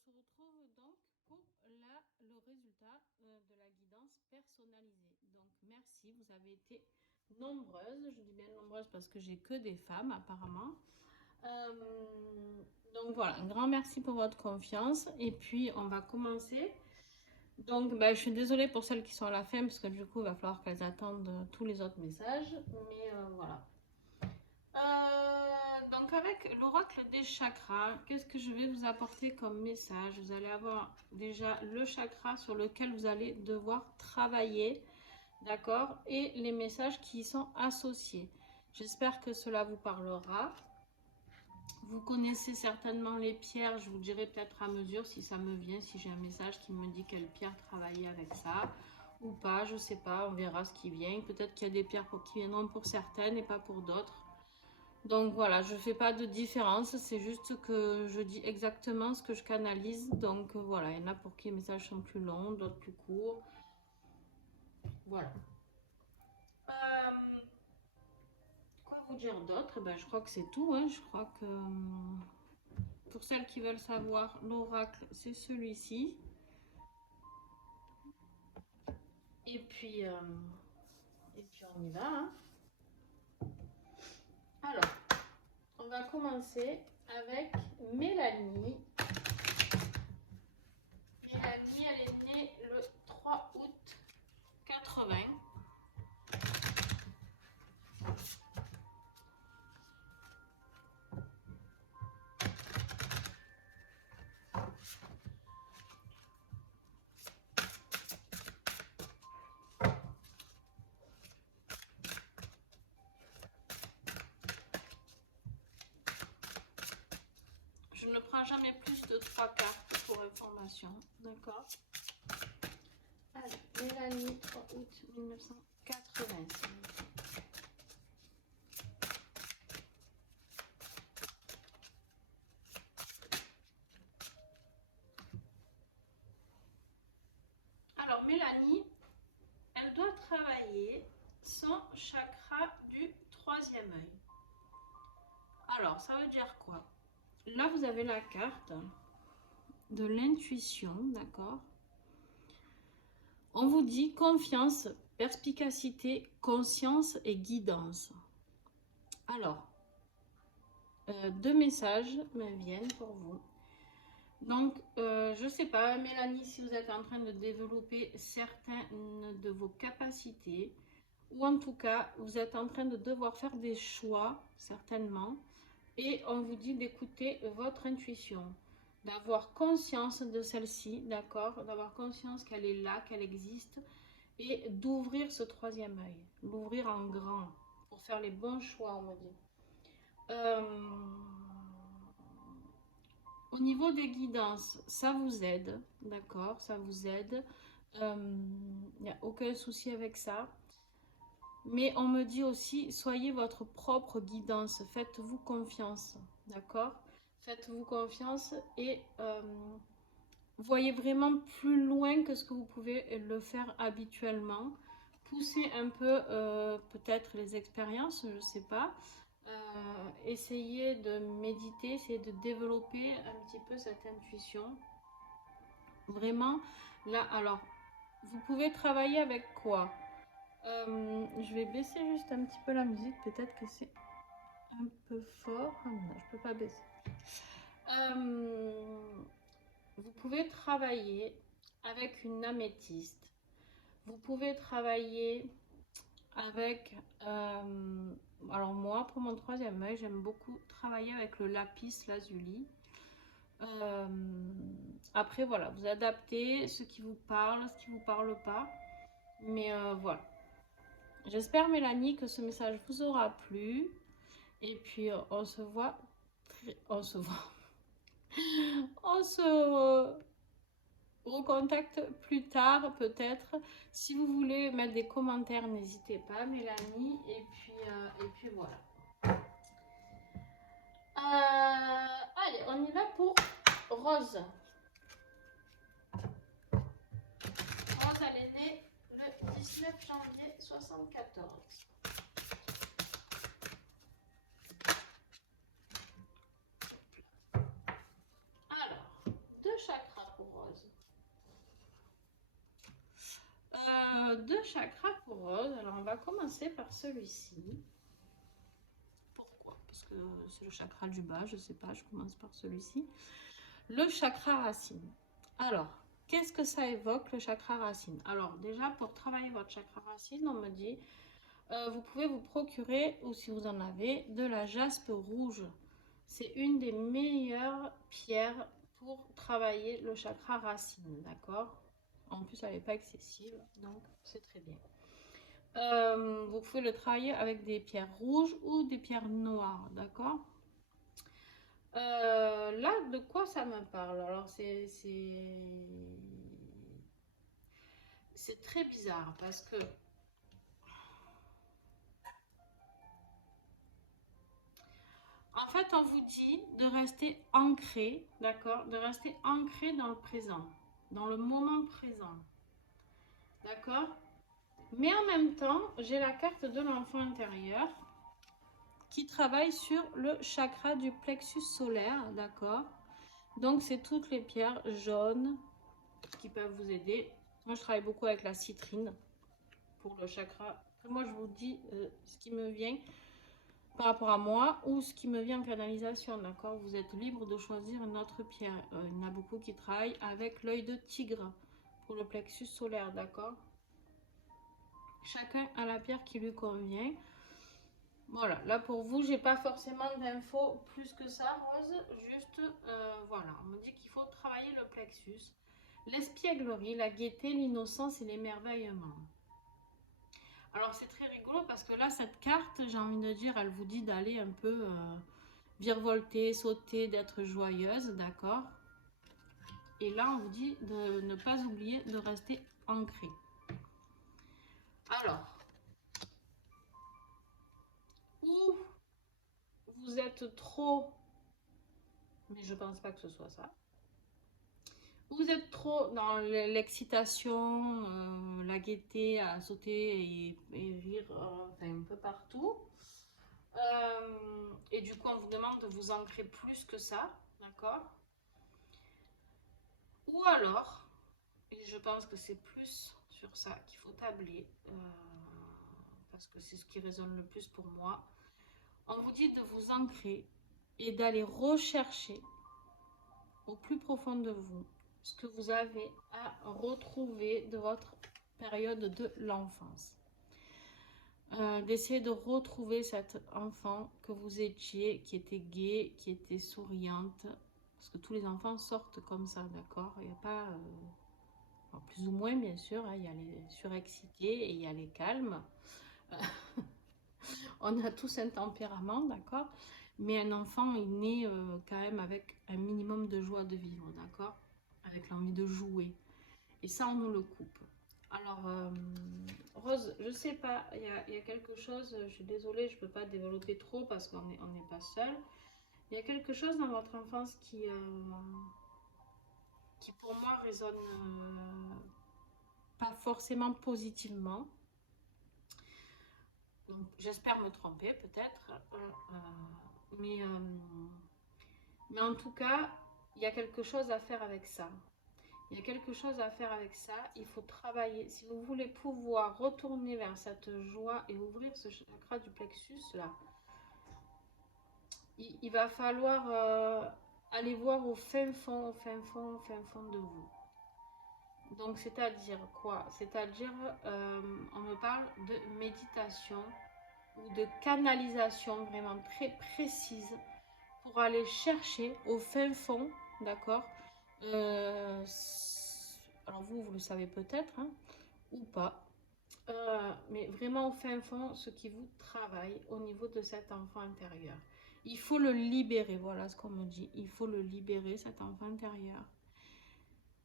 se retrouve donc pour le résultat de la guidance personnalisée. Donc merci, vous avez été nombreuses. Je dis bien nombreuses parce que j'ai que des femmes apparemment. Donc voilà, un grand merci pour votre confiance. Et puis on va commencer. Donc je suis désolée pour celles qui sont à la fin parce que du coup il va falloir qu'elles attendent tous les autres messages. Mais voilà. Donc avec l'oracle des chakras, qu'est-ce que je vais vous apporter comme message? Vous allez avoir déjà le chakra sur lequel vous allez devoir travailler, d'accord? Et les messages qui y sont associés. J'espère que cela vous parlera. Vous connaissez certainement les pierres, je vous dirai peut-être à mesure si ça me vient, si j'ai un message qui me dit quelle pierre travailler avec ça ou pas, je sais pas, on verra ce qui vient. Peut-être qu'il y a des pierres qui viendront pour certaines et pas pour d'autres. Donc voilà, je ne fais pas de différence, c'est juste que je dis exactement ce que je canalise. Donc voilà, il y en a pour qui les messages sont plus longs, d'autres plus courts. Voilà. Quoi vous dire d'autre? Je crois que c'est tout. Hein. Je crois que pour celles qui veulent savoir, l'oracle, c'est celui-ci. Et puis on y va. Hein. Alors, on va commencer avec Mélanie. Mélanie, elle est née le 3 août 80. Je ne prends jamais plus de 3 cartes pour information, d'accord? Alors, Mélanie, 3 août 1980. Alors, Mélanie, elle doit travailler son chakra du 3e œil. Alors, ça veut dire quoi? Là, vous avez la carte de l'intuition, d'accord? On vous dit confiance, perspicacité, conscience et guidance. Alors, 2 messages me viennent pour vous. Donc, je ne sais pas, Mélanie, si vous êtes en train de développer certaines de vos capacités, ou en tout cas, vous êtes en train de devoir faire des choix, certainement, et on vous dit d'écouter votre intuition, d'avoir conscience de celle-ci, d'accord, d'avoir conscience qu'elle est là, qu'elle existe, et d'ouvrir ce 3e œil, l'ouvrir en grand, pour faire les bons choix, on me dit. Au niveau des guidances, ça vous aide, d'accord, ça vous aide. Il n'y a aucun souci avec ça. Mais on me dit aussi, soyez votre propre guidance, faites-vous confiance, d'accord? Faites-vous confiance et voyez vraiment plus loin que ce que vous pouvez le faire habituellement. Poussez un peu peut-être les expériences, je ne sais pas. Essayez de méditer, essayez de développer un petit peu cette intuition. Vraiment, là, alors, vous pouvez travailler avec quoi? Je vais baisser juste un petit peu la musique, peut-être que c'est un peu fort. Ah non, je peux pas baisser. Vous pouvez travailler avec une améthyste. Vous pouvez travailler avec... alors moi, pour mon 3e œil, j'aime beaucoup travailler avec le lapis lazuli. Après, voilà, vous adaptez ce qui vous parle, ce qui ne vous parle pas. Mais voilà. J'espère, Mélanie, que ce message vous aura plu. Et puis, on se voit. On se voit. On se recontacte plus tard, peut-être. Si vous voulez mettre des commentaires, n'hésitez pas, Mélanie. Et puis voilà. Allez, on y va pour Rose. Rose, elle est née le 19 janvier 1974. Alors, 2 chakras. deux chakras pour Rose. Alors, on va commencer par celui-ci. Pourquoi? Parce que c'est le chakra du bas, je sais pas, je commence par celui-ci. Le chakra racine. Alors, qu'est-ce que ça évoque, le chakra racine? Alors, déjà, pour travailler votre chakra racine, on me dit, vous pouvez vous procurer, ou si vous en avez, de la jaspe rouge. C'est une des meilleures pierres pour travailler le chakra racine, d'accord? En plus, elle n'est pas excessive, donc c'est très bien. Vous pouvez le travailler avec des pierres rouges ou des pierres noires, d'accord? Là, de quoi ça me parle? Alors, c'est très bizarre parce que en fait, on vous dit de rester ancré, d'accord? De rester ancré dans le présent, dans le moment présent, d'accord? Mais en même temps, j'ai la carte de l'enfant intérieur qui travaille sur le chakra du plexus solaire, d'accord? Donc, c'est toutes les pierres jaunes qui peuvent vous aider. Moi, je travaille beaucoup avec la citrine pour le chakra. Moi, je vous dis ce qui me vient par rapport à moi ou ce qui me vient en canalisation, d'accord? Vous êtes libre de choisir une autre pierre. Il y en a beaucoup qui travaillent avec l'œil de tigre pour le plexus solaire, d'accord? Chacun a la pierre qui lui convient. Voilà, là pour vous, j'ai pas forcément d'infos plus que ça, Rose. Juste, voilà, on me dit qu'il faut travailler le plexus, l'espièglerie, la gaieté, l'innocence et l'émerveillement. Alors c'est très rigolo parce que là, cette carte, j'ai envie de dire, elle vous dit d'aller un peu virevolter, sauter, d'être joyeuse, d'accord? Et là, on vous dit de ne pas oublier de rester ancré. Alors, où vous êtes trop, mais je pense pas que ce soit ça. Vous êtes trop dans l'excitation, la gaieté, à sauter et rire enfin, un peu partout. Et du coup, on vous demande de vous ancrer plus que ça, d'accord? Ou alors, et je pense que c'est plus sur ça qu'il faut tabler, parce que c'est ce qui résonne le plus pour moi, on vous dit de vous ancrer et d'aller rechercher au plus profond de vous ce que vous avez à retrouver de votre période de l'enfance. D'essayer de retrouver cet enfant que vous étiez, qui était gai, qui était souriante, parce que tous les enfants sortent comme ça, d'accord? Il n'y a pas, plus ou moins bien sûr, hein, il y a les surexcités et il y a les calmes. On a tous un tempérament, d'accord? Mais un enfant est né quand même avec un minimum de joie de vivre, d'accord? Avec l'envie de jouer. Et ça, on nous le coupe. Alors, Rose, je sais pas, il y a quelque chose, je suis désolée, je ne peux pas développer trop parce qu'on n'est pas seul. Il y a quelque chose dans votre enfance qui pour moi résonne pas forcément positivement. J'espère me tromper peut-être, mais en tout cas, il y a quelque chose à faire avec ça. Il y a quelque chose à faire avec ça. Il faut travailler. Si vous voulez pouvoir retourner vers cette joie et ouvrir ce chakra du plexus là, il va falloir aller voir au fin fond, au fin fond, au fin fond de vous. Donc, c'est-à-dire quoi? C'est-à-dire, on me parle de méditation ou de canalisation vraiment très précise pour aller chercher au fin fond, d'accord? Alors vous le savez peut-être, hein, ou pas, mais vraiment au fin fond, ce qui vous travaille au niveau de cet enfant intérieur. Il faut le libérer, voilà ce qu'on me dit. Il faut le libérer, cet enfant intérieur.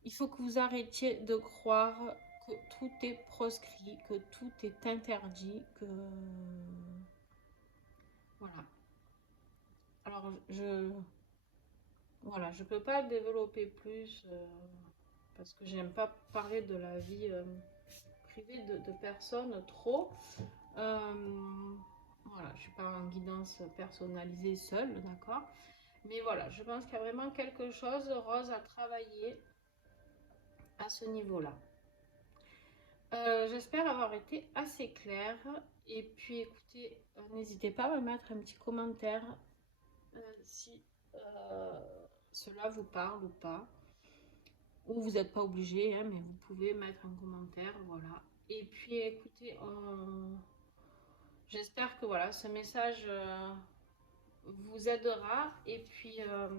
Il faut que vous arrêtiez de croire que tout est proscrit, que tout est interdit, que... Voilà. Alors, voilà, je peux pas développer plus parce que j'aime pas parler de la vie privée de personnes trop. Voilà, je suis pas en guidance personnalisée seule, d'accord? Mais voilà, je pense qu'il y a vraiment quelque chose, Rose, à travailler à ce niveau-là. J'espère avoir été assez claire. Et puis écoutez, n'hésitez pas à me mettre un petit commentaire si cela vous parle ou pas. Ou vous n'êtes pas obligé, hein, mais vous pouvez mettre un commentaire, voilà. Et puis écoutez, j'espère que voilà, ce message vous aidera. Et puis à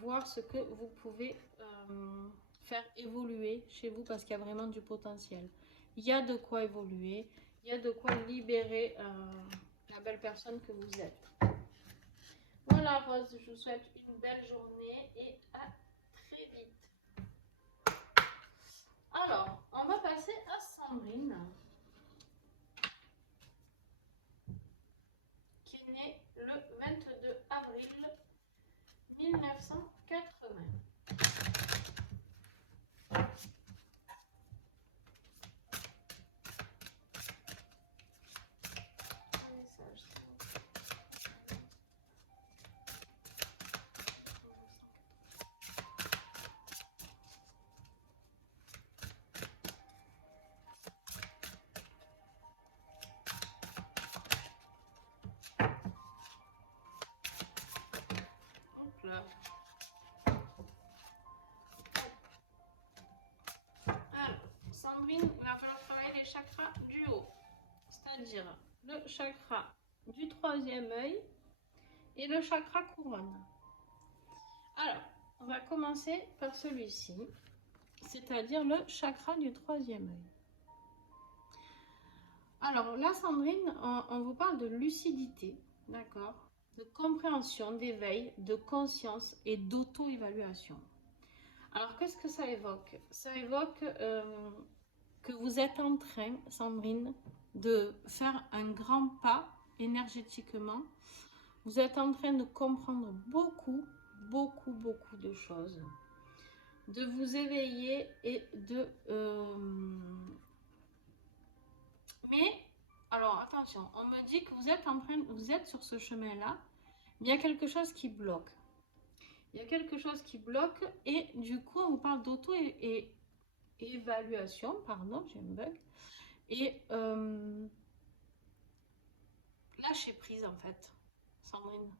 voir ce que vous pouvez faire évoluer chez vous parce qu'il y a vraiment du potentiel. Il y a de quoi évoluer, il y a de quoi libérer la belle personne que vous êtes. Voilà Rose, je vous souhaite une belle journée et à très vite. Alors, on va passer à Sandrine, qui est née le 22 avril 1980. Là. Alors, Sandrine, il va falloir travailler les chakras du haut, c'est-à-dire le chakra du troisième œil et le chakra couronne. Alors, on va commencer par celui-ci, c'est-à-dire le chakra du troisième œil. Alors là, Sandrine, on vous parle de lucidité, d'accord, de compréhension, d'éveil, de conscience et d'auto-évaluation. Alors, qu'est-ce que ça évoque? Ça évoque que vous êtes en train, Sandrine, de faire un grand pas énergétiquement. Vous êtes en train de comprendre beaucoup de choses, de vous éveiller et de... Mais, alors attention, on me dit que vous êtes sur ce chemin-là, mais il y a quelque chose qui bloque. Il y a quelque chose qui bloque et du coup, on vous parle d'auto-évaluation, pardon, j'ai un bug, et lâcher prise en fait, Sandrine.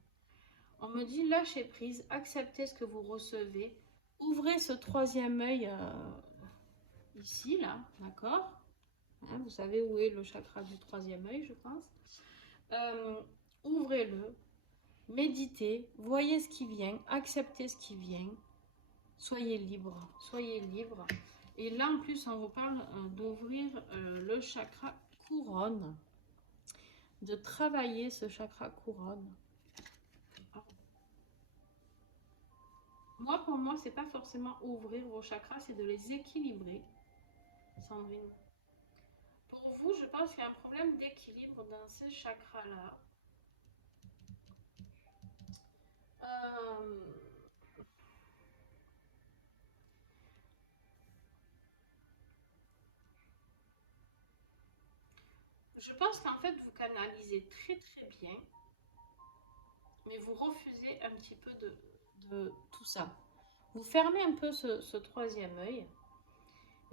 On me dit lâcher prise, acceptez ce que vous recevez, ouvrez ce troisième œil ici, là, d'accord, hein, vous savez où est le chakra du troisième œil, je pense. Ouvrez-le, méditez, voyez ce qui vient, acceptez ce qui vient, soyez libre, soyez libre. Et là, en plus, on vous parle d'ouvrir le chakra couronne, de travailler ce chakra couronne. Moi, pour moi, c'est pas forcément ouvrir vos chakras, c'est de les équilibrer, Sandrine. Pour vous, je pense qu'il y a un problème d'équilibre dans ces chakras-là. Je pense qu'en fait, vous canalisez très bien, mais vous refusez un petit peu de tout ça. Vous fermez un peu ce troisième œil,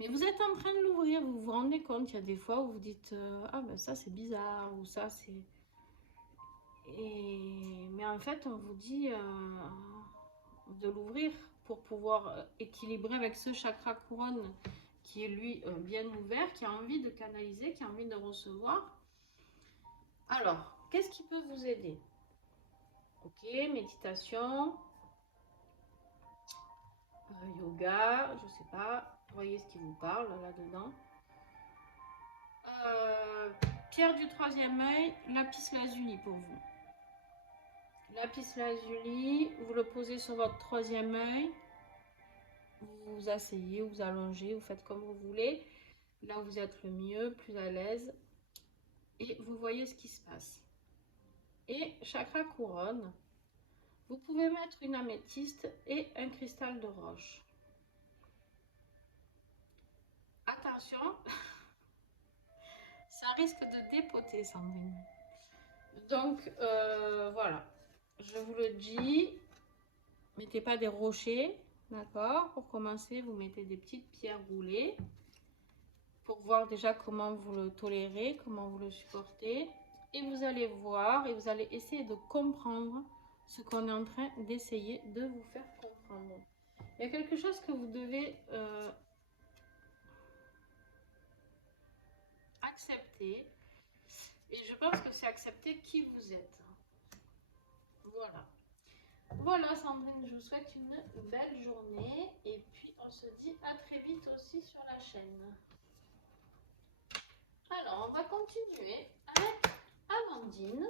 mais vous êtes en train de l'ouvrir, vous vous rendez compte, il y a des fois où vous dites ah ben ça c'est bizarre, ou ça c'est... Mais en fait, on vous dit de l'ouvrir pour pouvoir équilibrer avec ce chakra couronne qui est lui bien ouvert, qui a envie de canaliser, qui a envie de recevoir. Alors, qu'est-ce qui peut vous aider? Ok, méditation, yoga, je sais pas, voyez ce qui vous parle là-dedans. Pierre du troisième œil, lapis lazuli pour vous. Lapis lazuli, vous le posez sur votre troisième œil. Vous vous asseyez, vous allongez, vous faites comme vous voulez. Là, vous êtes le mieux, plus à l'aise. Et vous voyez ce qui se passe. Et chakra couronne, vous pouvez mettre une améthyste et un cristal de roche. Attention, ça risque de dépoter, Sandrine. Donc, voilà. Je vous le dis, mettez pas des rochers, d'accord? Pour commencer, vous mettez des petites pierres roulées. pour voir déjà comment vous le tolérez, comment vous le supportez. Et vous allez voir et vous allez essayer de comprendre ce qu'on est en train d'essayer de vous faire comprendre. Il y a quelque chose que vous devez accepter. Et je pense que c'est accepter qui vous êtes. Voilà. Voilà Sandrine, je vous souhaite une belle journée. Et puis on se dit à très vite aussi sur la chaîne. Alors, on va continuer avec Amandine,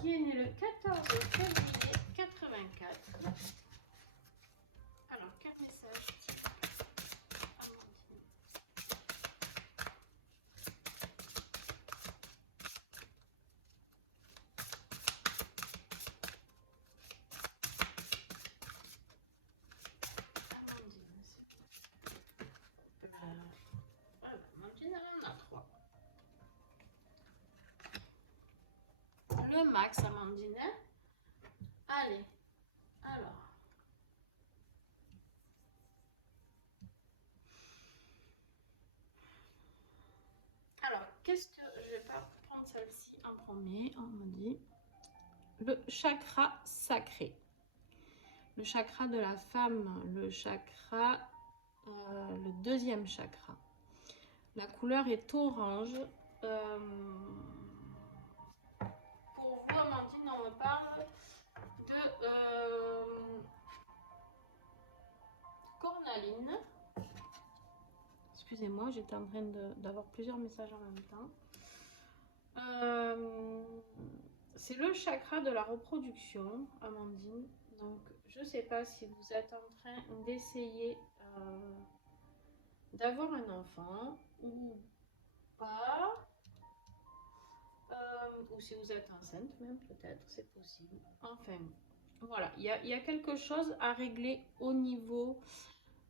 qui est née le 14 février 84. Alors, quel message Amandine? Amandine, Amandine, elle en a 3. Le max, Amandine. Allez, alors. Alors, qu'est-ce que je vais pas prendre celle-ci en premier? On me dit le chakra sacré. Le chakra de la femme, le chakra, le deuxième chakra. La couleur est orange. Pour vous, Amandine, on me parle de cornaline. Excusez-moi, j'étais en train d'avoir plusieurs messages en même temps. C'est le chakra de la reproduction, Amandine. Donc, je ne sais pas si vous êtes en train d'essayer d'avoir un enfant ou pas. Ou si vous êtes enceinte même, peut-être, c'est possible. Enfin, voilà, il y a quelque chose à régler au niveau,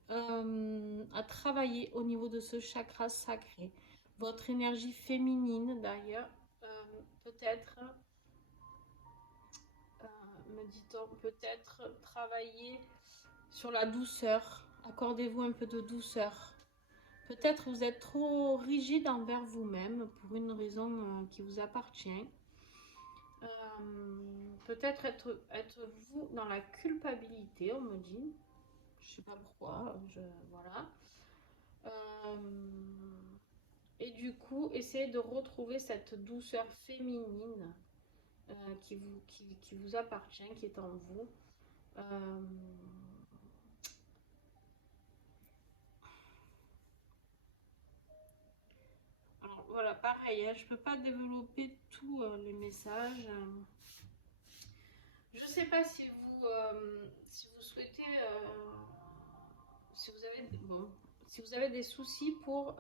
à travailler au niveau de ce chakra sacré. Votre énergie féminine, d'ailleurs, peut-être, me dit-on, peut-être travailler sur la douceur. Accordez-vous un peu de douceur. Peut-être vous êtes trop rigide envers vous-même pour une raison qui vous appartient. Peut-être être vous dans la culpabilité, on me dit. Je sais pas pourquoi, voilà. Et du coup, essayez de retrouver cette douceur féminine qui vous appartient, qui est en vous. Alors voilà, pareil, hein, je peux pas développer tous les messages. Je sais pas si vous souhaitez, si vous avez des soucis pour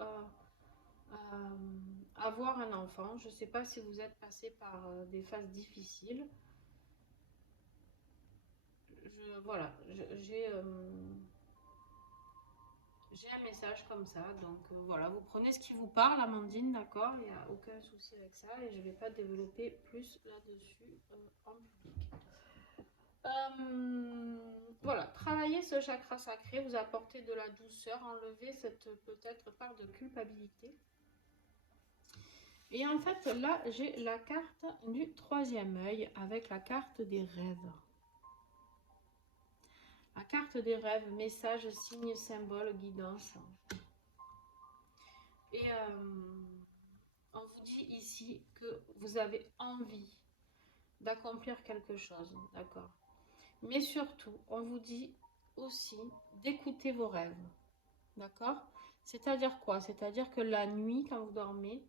avoir un enfant. Je sais pas si vous êtes passé par des phases difficiles. Voilà, j'ai un message comme ça, donc voilà, vous prenez ce qui vous parle, Amandine, d'accord, il n'y a aucun souci avec ça et je ne vais pas développer plus là-dessus en public. Voilà, travailler ce chakra sacré, vous apporter de la douceur, enlever cette peut-être part de culpabilité. Et en fait, là, j'ai la carte du troisième œil avec la carte des rêves. La carte des rêves, message, signe, symbole, guidance. Et on vous dit ici que vous avez envie d'accomplir quelque chose, d'accord? Mais surtout, on vous dit aussi d'écouter vos rêves, d'accord? C'est-à-dire quoi? C'est-à-dire que la nuit, quand vous dormez,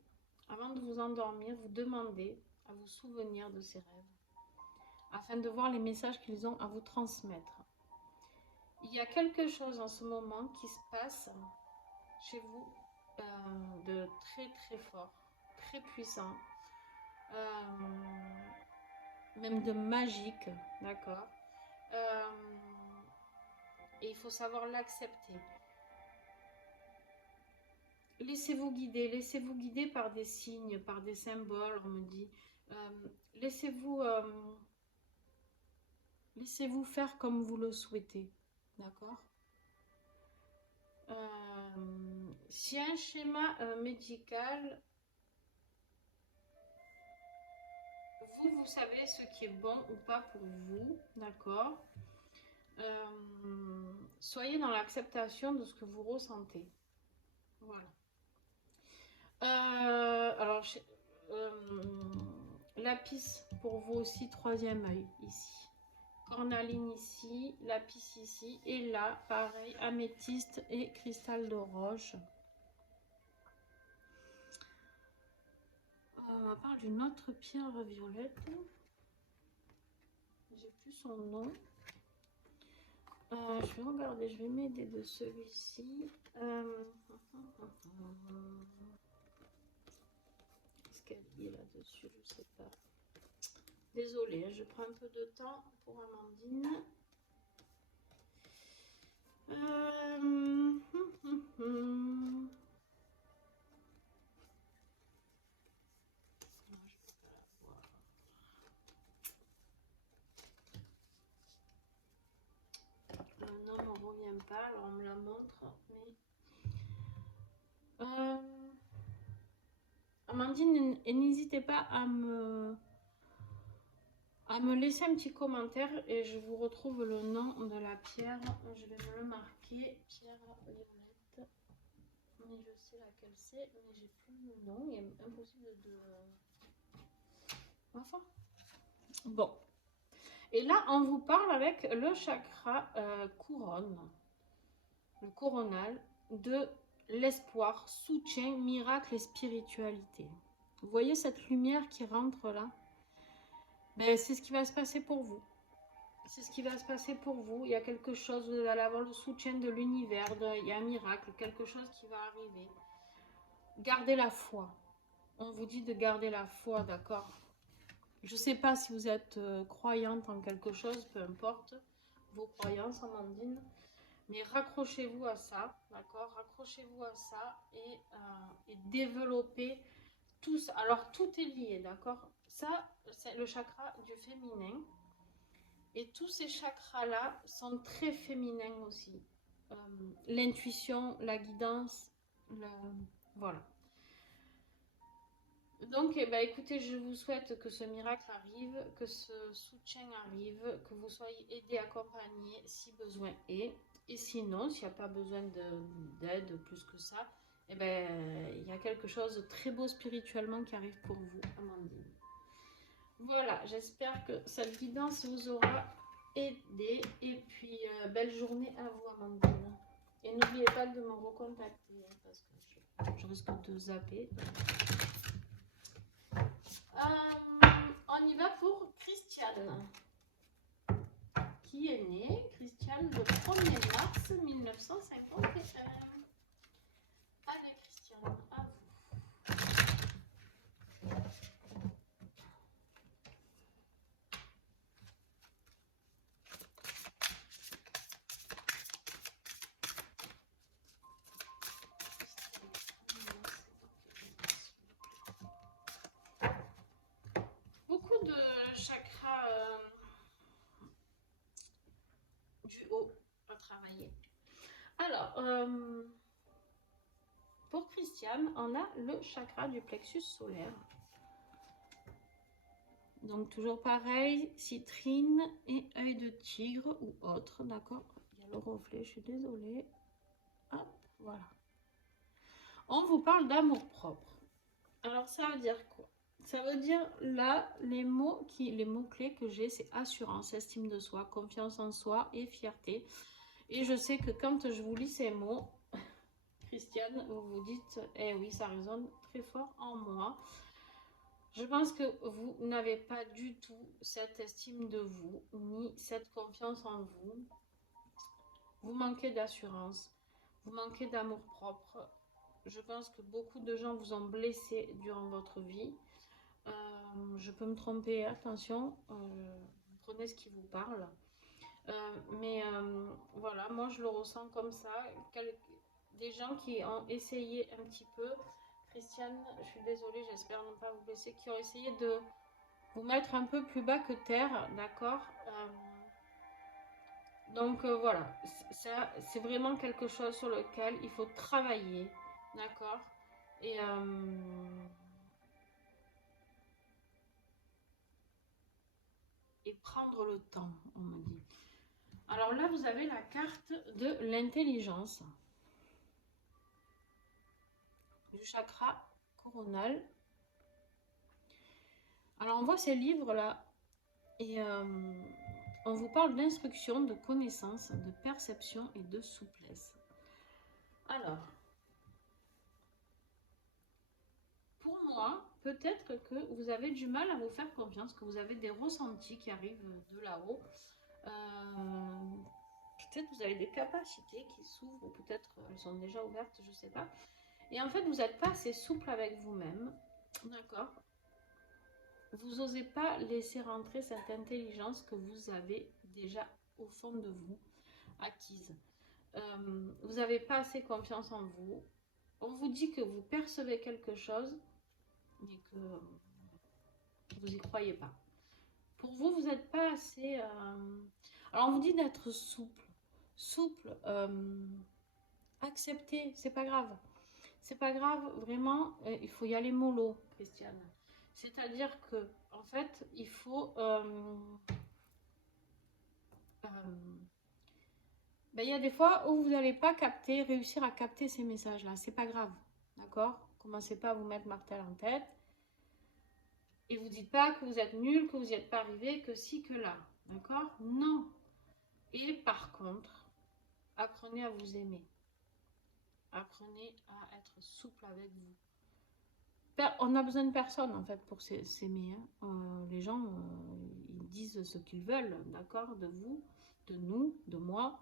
avant de vous endormir, vous demandez à vous souvenir de ces rêves, afin de voir les messages qu'ils ont à vous transmettre. Il y a quelque chose en ce moment qui se passe chez vous de très très fort, très puissant, même de magique, d'accord? Et il faut savoir l'accepter. Laissez-vous guider par des signes, par des symboles, on me dit. Laissez-vous faire comme vous le souhaitez, d'accord? si un schéma médical, vous savez ce qui est bon ou pas pour vous, d'accord? Soyez dans l'acceptation de ce que vous ressentez. Voilà. Alors, lapis pour vous aussi, troisième œil ici. Cornaline ici, lapis ici, et là, pareil, améthyste et cristal de roche. On parle d'une autre pierre violette. J'ai plus son nom. Je vais regarder, je vais m'aider de celui-ci. Qu'est-ce qu'elle dit là-dessus? Je sais pas. Désolée, je prends un peu de temps pour Amandine. Non, on ne revient pas, alors on me la montre. Mais... Amandine, n'hésitez pas à me laisser un petit commentaire et je vous retrouve le nom de la pierre. Je vais me le marquer, pierre violette. Mais je sais laquelle c'est, mais j'ai plus le nom. Il est impossible de... Enfin. Bon. Et là, on vous parle avec le chakra couronne, le coronal, de l'espoir, soutien, miracle et spiritualité. Vous voyez cette lumière qui rentre là? Ben, c'est ce qui va se passer pour vous. C'est ce qui va se passer pour vous. Il y a quelque chose, vous allez avoir le soutien de l'univers, il y a un miracle, quelque chose qui va arriver. Gardez la foi. On vous dit de garder la foi, d'accord? Je ne sais pas si vous êtes croyante en quelque chose, peu importe vos croyances, Amandine, mais raccrochez-vous à ça, d'accord? Raccrochez-vous à ça et développez tout ça. Alors, tout est lié, d'accord? Ça, c'est le chakra du féminin. Et tous ces chakras-là sont très féminins aussi. L'intuition, la guidance, voilà. Donc, eh ben, écoutez, je vous souhaite que ce miracle arrive, que ce soutien arrive, que vous soyez aidés, accompagnés si besoin est. Et sinon, s'il n'y a pas besoin d'aide plus que ça, eh ben, il y a quelque chose de très beau spirituellement qui arrive pour vous, Amandine. Voilà, j'espère que cette guidance vous aura aidé. Et puis, belle journée à vous, Amandine. Et n'oubliez pas de me recontacter parce que je risque de zapper. On y va pour Christiane, qui est née, Christiane, le 1er mars 1951. Allez, Christiane, à vous. Beaucoup de chakras du haut à travailler. Alors, pour Christiane, on a le chakra du plexus solaire. Donc toujours pareil, citrine et œil de tigre ou autre, d'accord? Il y a le reflet, je suis désolée. Hop, voilà. On vous parle d'amour propre. Alors ça veut dire quoi? Ça veut dire là, les mots-clés que j'ai, c'est assurance, estime de soi, confiance en soi et fierté. Et je sais que quand je vous lis ces mots, Christiane, vous vous dites, eh oui, ça résonne très fort en moi. Je pense que vous n'avez pas du tout cette estime de vous, ni cette confiance en vous. Vous manquez d'assurance, vous manquez d'amour propre. Je pense que beaucoup de gens vous ont blessé durant votre vie. Je peux me tromper, attention, prenez ce qui vous parle. Voilà, moi je le ressens comme ça. Des gens qui ont essayé un petit peu, Christiane, je suis désolée, j'espère ne pas vous blesser, qui ont essayé de vous mettre un peu plus bas que terre, d'accord? Donc voilà, c'est vraiment quelque chose sur lequel il faut travailler. D'accord. Et, et prendre le temps, on me dit. Alors là, vous avez la carte de l'intelligence, du chakra coronal. Alors on voit ces livres-là et on vous parle d'instruction, de connaissance, de perception et de souplesse. Alors, pour moi, peut-être que vous avez du mal à vous faire confiance, que vous avez des ressentis qui arrivent de là-haut. Peut-être que vous avez des capacités qui s'ouvrent, ou peut-être elles sont déjà ouvertes, je ne sais pas. Et en fait, vous n'êtes pas assez souple avec vous-même, d'accord? Vous n'osez pas laisser rentrer cette intelligence que vous avez déjà au fond de vous, acquise. Vous n'avez pas assez confiance en vous. On vous dit que vous percevez quelque chose, mais que vous n'y croyez pas. Pour vous, vous n'êtes pas assez... Alors, on vous dit d'être souple. Souple, accepter, c'est pas grave. C'est pas grave, vraiment, il faut y aller mollo, Christiane. C'est-à-dire que, en fait, il faut... il y a des fois où vous n'allez pas réussir à capter ces messages-là. C'est pas grave, d'accord? Commencez pas à vous mettre martel en tête. Et vous dites pas que vous êtes nul, que vous n'y êtes pas arrivé, que si, que là. D'accord? Non. Et par contre, apprenez à vous aimer. Apprenez à être souple avec vous. On a besoin de personne en fait pour s'aimer. Hein. Les gens, ils disent ce qu'ils veulent, d'accord? De vous, de nous, de moi,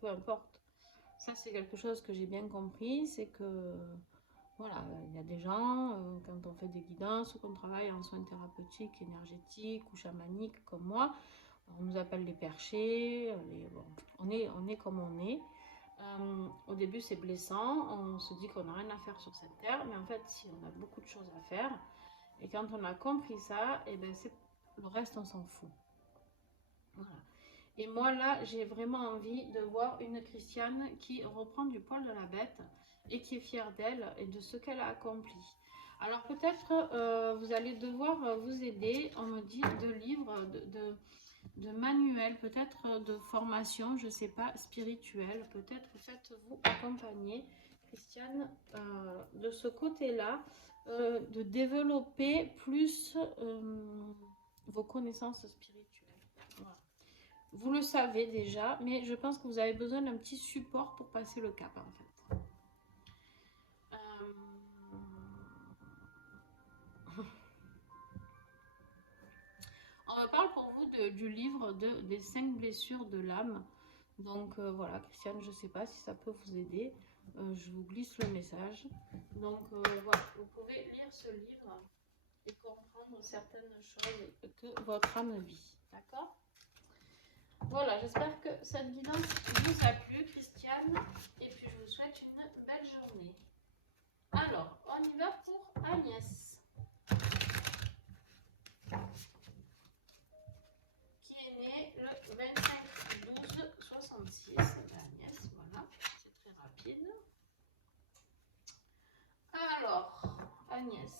peu importe. Ça, c'est quelque chose que j'ai bien compris, c'est que voilà, il y a des gens, quand on fait des guidances ou qu'on travaille en soins thérapeutiques, énergétiques ou chamaniques comme moi, on nous appelle les perchés, bon, on est comme on est. Au début, c'est blessant, on se dit qu'on n'a rien à faire sur cette terre, mais en fait, si, on a beaucoup de choses à faire. Et quand on a compris ça, et ben le reste, on s'en fout. Voilà. Et moi, là, j'ai vraiment envie de voir une Christiane qui reprend du poil de la bête et qui est fière d'elle et de ce qu'elle a accompli. Alors peut-être vous allez devoir vous aider, on me dit, de livres, de manuels, peut-être de formation, je ne sais pas, spirituelle. Peut-être faites-vous accompagner, Christiane, de ce côté-là, de développer plus vos connaissances spirituelles. Voilà. Vous le savez déjà, mais je pense que vous avez besoin d'un petit support pour passer le cap en fait. On me parle pour vous du livre des 5 blessures de l'âme. Donc voilà, Christiane, je ne sais pas si ça peut vous aider. Je vous glisse le message. Donc voilà, vous pouvez lire ce livre et comprendre certaines choses que votre âme vit. D'accord? Voilà, j'espère que cette guidance vous a plu, Christiane. Et puis je vous souhaite une belle journée. Alors, on y va pour Agnès, qui est née le 25/12/66. Agnès, voilà, c'est très rapide. Alors, Agnès.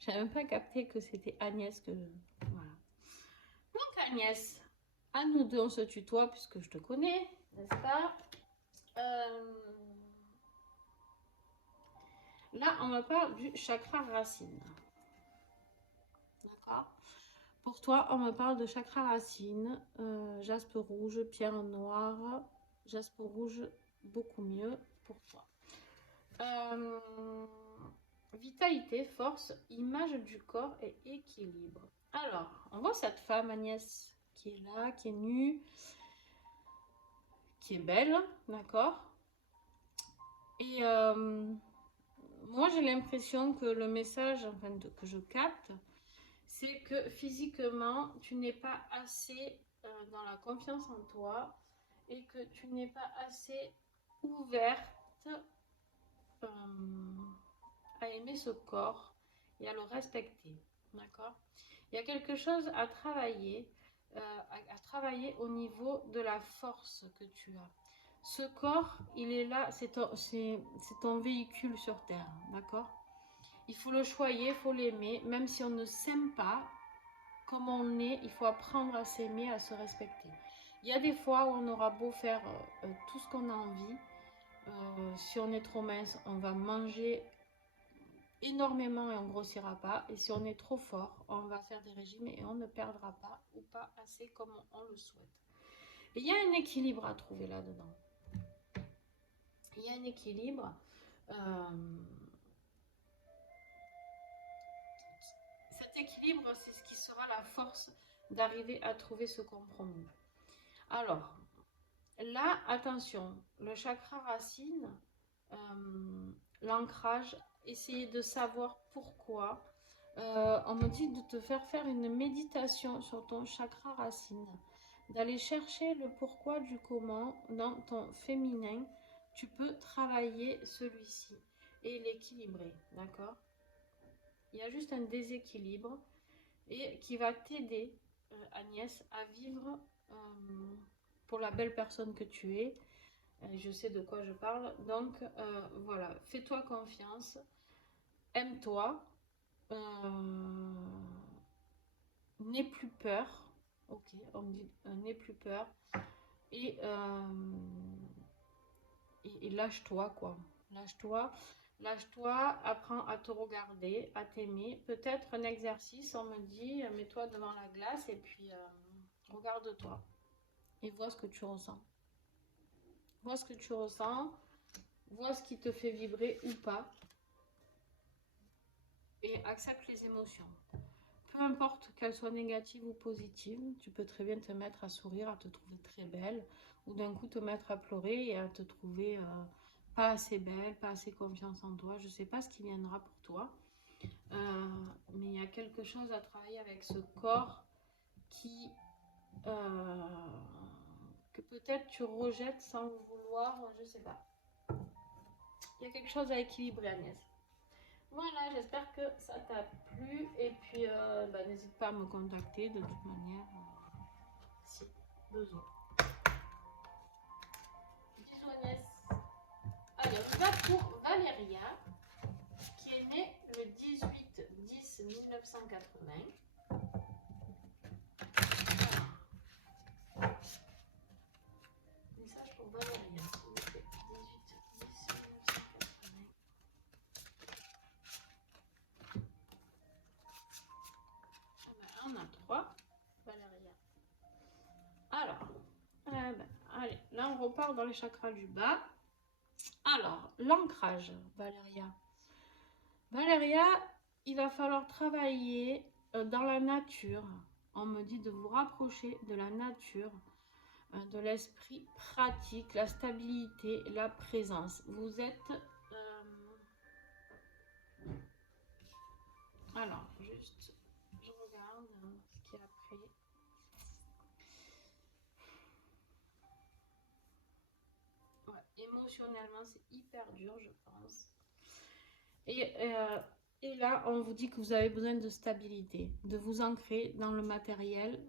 J'avais même pas capté que c'était Agnès que... Voilà. Donc Agnès, à nous deux on se tutoie puisque je te connais, n'est-ce pas? Là, on me parle du chakra racine. D'accord? Pour toi, on me parle de chakra racine, jaspe rouge, pierre noire, jaspe rouge, beaucoup mieux pour toi. Vitalité, force, image du corps et équilibre. Alors, on voit cette femme, Agnès, qui est là, qui est nue, qui est belle, d'accord? Et moi, j'ai l'impression que le message que je capte, c'est que physiquement, tu n'es pas assez dans la confiance en toi et que tu n'es pas assez ouverte à aimer ce corps et à le respecter. D'accord? Il y a quelque chose à travailler à travailler au niveau de la force que tu as. Ce corps, il est là, c'est ton véhicule sur Terre, d'accord? Il faut le choyer, il faut l'aimer, même si on ne s'aime pas, comme on est, il faut apprendre à s'aimer, à se respecter. Il y a des fois où on aura beau faire tout ce qu'on a envie, si on est trop mince, on va manger énormément et on grossira pas. Et si on est trop fort, on va faire des régimes et on ne perdra pas ou pas assez comme on le souhaite. Et il y a un équilibre à trouver là-dedans. Il y a un équilibre. Cet équilibre, c'est ce qui sera la force d'arriver à trouver ce compromis. Alors, là, attention, le chakra racine, l'ancrage, essayez de savoir pourquoi. On me dit de te faire une méditation sur ton chakra racine, d'aller chercher le pourquoi du comment dans ton féminin. Tu peux travailler celui-ci et l'équilibrer, d'accord? Il y a juste un déséquilibre et qui va t'aider, Agnès, à vivre pour la belle personne que tu es. Je sais de quoi je parle. Donc, voilà, fais-toi confiance, aime-toi, n'aie plus peur. Ok, on me dit n'aie plus peur. Et, et lâche-toi, quoi. Lâche-toi. Lâche-toi, apprends à te regarder, à t'aimer. Peut-être un exercice, on me dit, mets-toi devant la glace et puis regarde-toi. Et vois ce que tu ressens. Vois ce que tu ressens. Vois ce qui te fait vibrer ou pas. Et accepte les émotions. Peu importe qu'elles soient négatives ou positives, tu peux très bien te mettre à sourire, à te trouver très belle, ou d'un coup te mettre à pleurer et à te trouver pas assez belle, pas assez confiance en toi. Je ne sais pas ce qui viendra pour toi, mais il y a quelque chose à travailler avec ce corps qui que peut-être tu rejettes sans le vouloir, je ne sais pas. Il y a quelque chose à équilibrer, Agnès. Voilà, j'espère que ça t'a plu et puis n'hésite pas à me contacter de toute manière si besoin. Bisous Agnès. Allez, on va pour Valéria qui est née le 18-10-1980. Message pour Valéria, s'il vous plaît. 18-10-1980. On a 3. Valéria. Alors, allez, là on repart dans les chakras du bas. Alors, l'ancrage, Valéria. Valéria, il va falloir travailler dans la nature. On me dit de vous rapprocher de la nature, de l'esprit pratique, la stabilité, la présence. Vous êtes... Alors, juste, je regarde ce qu'il y a après. Ouais, émotionnellement, c'est hyper dur, je pense. Et là, on vous dit que vous avez besoin de stabilité, de vous ancrer dans le matériel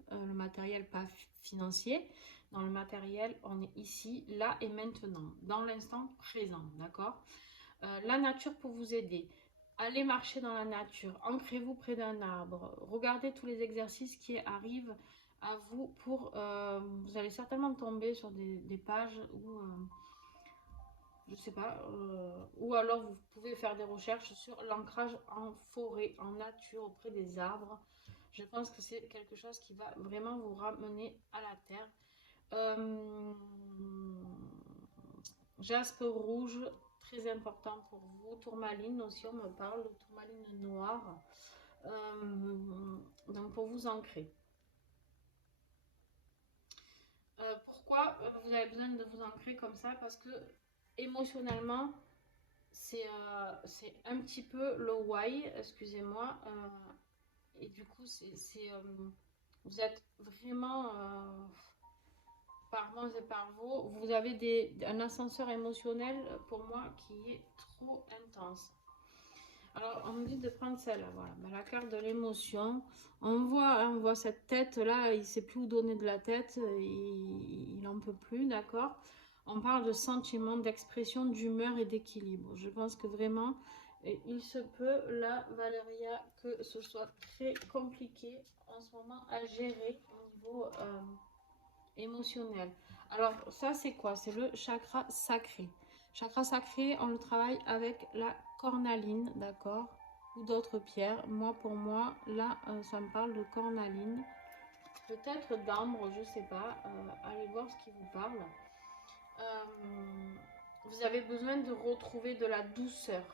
pas financier, dans le matériel, on est ici, là et maintenant, dans l'instant présent, d'accord? La nature pour vous aider. Allez marcher dans la nature, ancrez-vous près d'un arbre, regardez tous les exercices qui arrivent à vous pour... vous allez certainement tomber sur des pages où... je sais pas, ou alors vous pouvez faire des recherches sur l'ancrage en forêt, en nature, auprès des arbres. Je pense que c'est quelque chose qui va vraiment vous ramener à la terre. Jaspe rouge, très important pour vous. Tourmaline aussi, on me parle de tourmaline noire. Donc pour vous ancrer. Pourquoi vous avez besoin de vous ancrer comme ça? Parce que émotionnellement, c'est un petit peu le why, excusez-moi. Et du coup, vous êtes vraiment par moi et par vous. Vous avez un ascenseur émotionnel pour moi qui est trop intense. Alors, on me dit de prendre celle-là, voilà, ben, la carte de l'émotion. On voit cette tête-là, il ne sait plus où donner de la tête, il n'en peut plus, d'accord? On parle de sentiment, d'expression, d'humeur et d'équilibre. Je pense que vraiment, il se peut, là, Valéria, que ce soit très compliqué en ce moment à gérer au niveau émotionnel. Alors, ça, c'est quoi? C'est le chakra sacré. Chakra sacré, on le travaille avec la cornaline, d'accord? Ou d'autres pierres. Moi, pour moi, là, ça me parle de cornaline. Peut-être d'ambre, je sais pas. Allez voir ce qui vous parle. Vous avez besoin de retrouver de la douceur.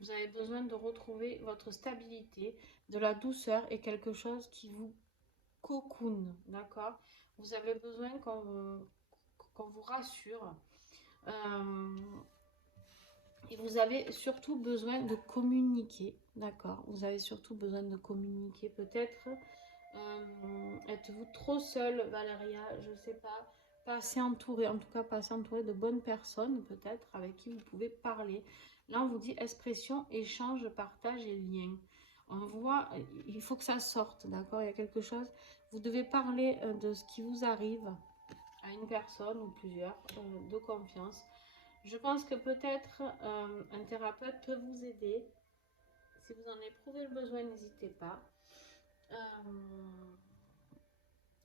Vous avez besoin de retrouver votre stabilité, de la douceur et quelque chose qui vous cocoon, d'accord? Vous avez besoin qu'on vous rassure. Euh, et vous avez surtout besoin de communiquer, d'accord? Vous avez surtout besoin de communiquer. Peut-être êtes-vous trop seule, Valéria? Je ne sais pas. Pas assez entourée, en tout cas pas assez entourée de bonnes personnes, peut-être, avec qui vous pouvez parler. Là, on vous dit expression, échange, partage et lien. On voit, il faut que ça sorte, d'accord? Il y a quelque chose. Vous devez parler de ce qui vous arrive à une personne ou plusieurs de confiance. Je pense que peut-être un thérapeute peut vous aider. Si vous en éprouvez le besoin, n'hésitez pas.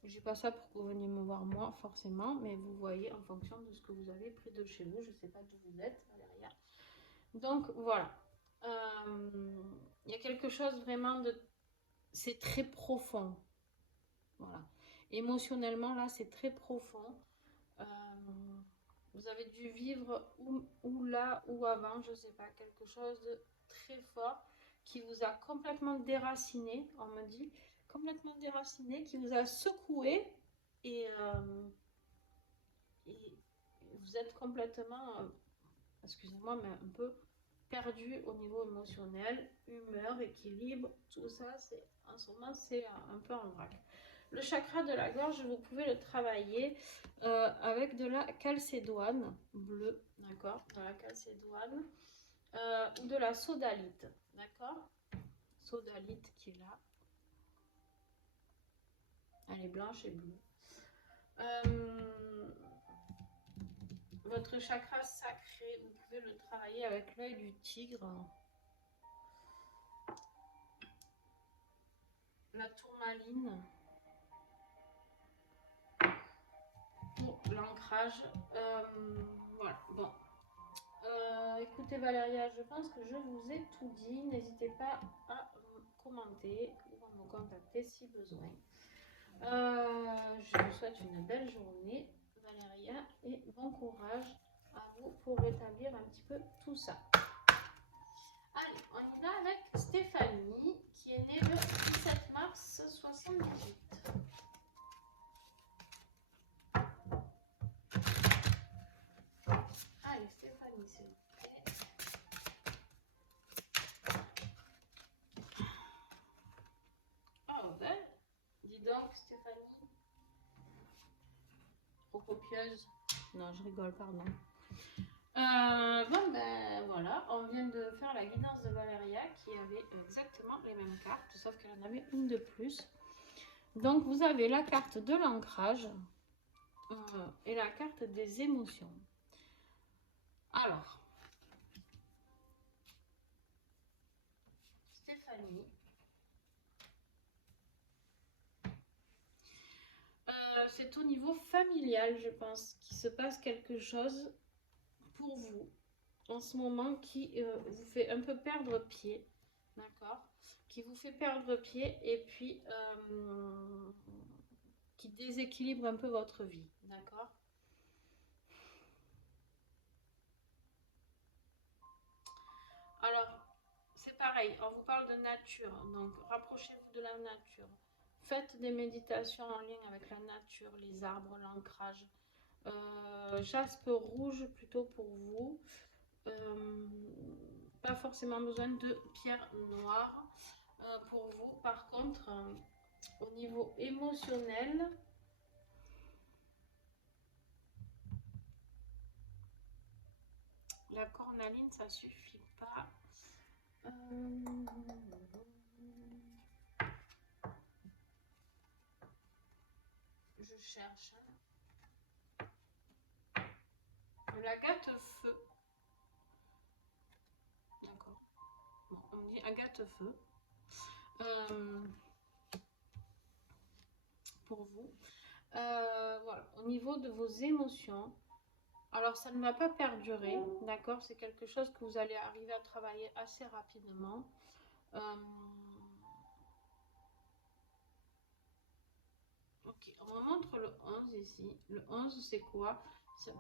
Je dis pas ça pour que vous veniez me voir moi, forcément, mais vous voyez en fonction de ce que vous avez pris de chez vous. Je ne sais pas d'où vous êtes, Valéria. Donc, voilà. Il y a quelque chose vraiment de... C'est très profond. Voilà. Émotionnellement, là, c'est très profond. Euh, vous avez dû vivre ou là ou avant, je ne sais pas, quelque chose de très fort qui vous a complètement déraciné, on me dit, complètement déraciné, qui vous a secoué et, et vous êtes complètement, excusez-moi, mais un peu perdu au niveau émotionnel, humeur, équilibre, tout ça, c'est en ce moment, c'est un peu en vrac. Le chakra de la gorge, vous pouvez le travailler avec de la calcédoine bleue, d'accord? De la calcédoine ou de la sodalite, d'accord? Sodalite qui est là. Elle est blanche et bleue. Votre chakra sacré, vous pouvez le travailler avec l'œil du tigre. La tourmaline. Pour l'ancrage. Voilà, bon. Écoutez Valéria, je pense que je vous ai tout dit. N'hésitez pas à commenter ou à me contacter si besoin. Je vous souhaite une belle journée, Valéria, et bon courage à vous pour rétablir un petit peu tout ça. Allez, on y va avec Stéphanie, qui est née le 17 mars 78. Allez, Stéphanie, s'il vous plaît. Oh, ben, dis donc, Stéphanie. Trop copieuse. Non, je rigole, pardon. Bon, ben voilà, on vient de faire la guidance de Valéria qui avait exactement les mêmes cartes, sauf qu'elle en avait une de plus. Donc, vous avez la carte de l'ancrage et la carte des émotions. Alors, Stéphanie, c'est au niveau familial, je pense, qu'il se passe quelque chose pour vous en ce moment qui vous fait un peu perdre pied, d'accord? Qui vous fait perdre pied et puis qui déséquilibre un peu votre vie, d'accord? Alors, c'est pareil, on vous parle de nature, donc rapprochez-vous de la nature. Faites des méditations en lien avec la nature, les arbres, l'ancrage. Jaspe rouge plutôt pour vous. Pas forcément besoin de pierre noire pour vous. Par contre, au niveau émotionnel, la cornaline, ça suffit pas. Je cherche. L'agate feu. D'accord. Bon, on me dit agate feu. Pour vous. Voilà. Au niveau de vos émotions, alors ça ne va pas perdurer, d'accord? C'est quelque chose que vous allez arriver à travailler assez rapidement. Ok, on me montre le 11 ici. Le 11, c'est quoi?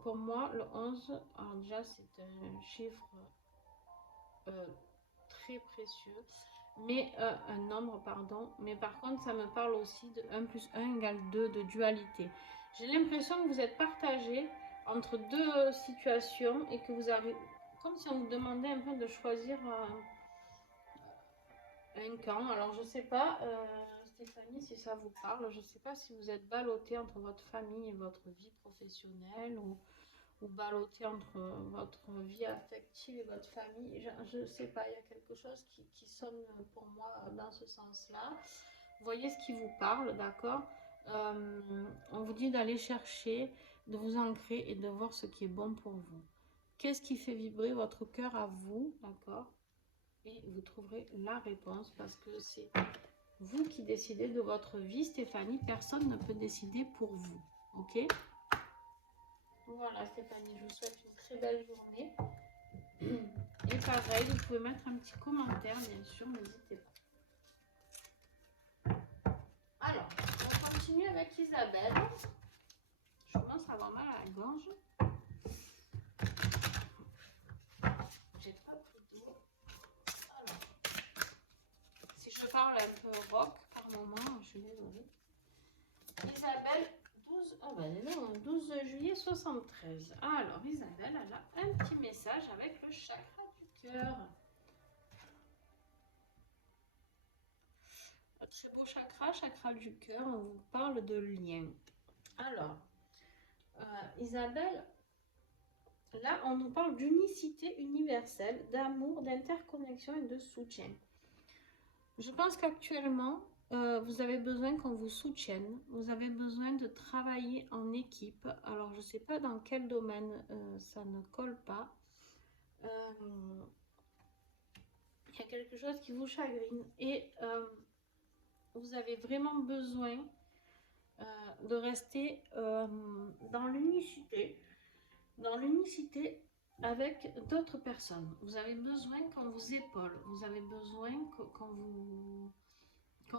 Pour moi, le 11, alors déjà, c'est un chiffre très précieux, mais un nombre, pardon. Mais par contre, ça me parle aussi de 1 plus 1 égale 2, de dualité. J'ai l'impression que vous êtes partagé entre deux situations et que vous arrivez, comme si on vous demandait un peu de choisir un camp. Alors, je sais pas, Stéphanie, si ça vous parle, je sais pas si vous êtes ballotté entre votre famille et votre vie professionnelle ou ballotté entre votre vie affective et votre famille. Je ne sais pas, il y a quelque chose qui sonne pour moi dans ce sens-là. Voyez ce qui vous parle, d'accord? On vous dit d'aller chercher, de vous ancrer et de voir ce qui est bon pour vous. Qu'est-ce qui fait vibrer votre cœur à vous, d'accord? Et vous trouverez la réponse parce que c'est vous qui décidez de votre vie, Stéphanie. Personne ne peut décider pour vous, ok? Voilà, Stéphanie, je vous souhaite une très belle journée. Et pareil, vous pouvez mettre un petit commentaire, bien sûr, n'hésitez pas. Alors, on continue avec Isabelle. Je commence à avoir mal à la gorge. J'ai pas pris d'eau. Alors, si je parle un peu rock par moment, je suis désolée. Isabelle, 12, oh ben non, 12 juillet 73. Alors, Isabelle, elle a un petit message avec le chakra du cœur. Très beau chakra, chakra du cœur, on vous parle de lien. Alors, Isabelle, là, on nous parle d'unicité universelle, d'amour, d'interconnexion et de soutien. Je pense qu'actuellement, vous avez besoin qu'on vous soutienne. Vous avez besoin de travailler en équipe. Alors, je ne sais pas dans quel domaine ça ne colle pas. Il y a quelque chose qui vous chagrine et vous avez vraiment besoin de rester dans l'unicité avec d'autres personnes. Vous avez besoin qu'on vous épaule, vous avez besoin qu'on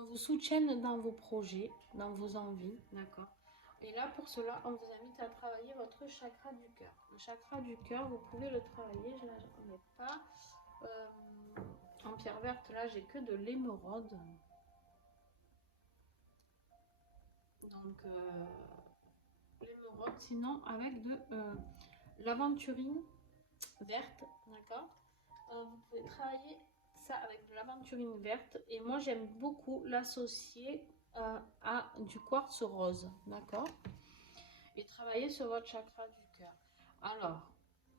vous soutienne dans vos projets, dans vos envies, d'accord? Et là, pour cela, on vous invite à travailler votre chakra du cœur. Le chakra du cœur, vous pouvez le travailler, je n'en ai pas en pierre verte, là, j'ai que de l'émeraude. Donc, l'émeraude, sinon avec de l'aventurine verte, d'accord? Vous pouvez travailler ça avec de l'aventurine verte et moi j'aime beaucoup l'associer à du quartz rose, d'accord? Et travailler sur votre chakra du cœur. Alors,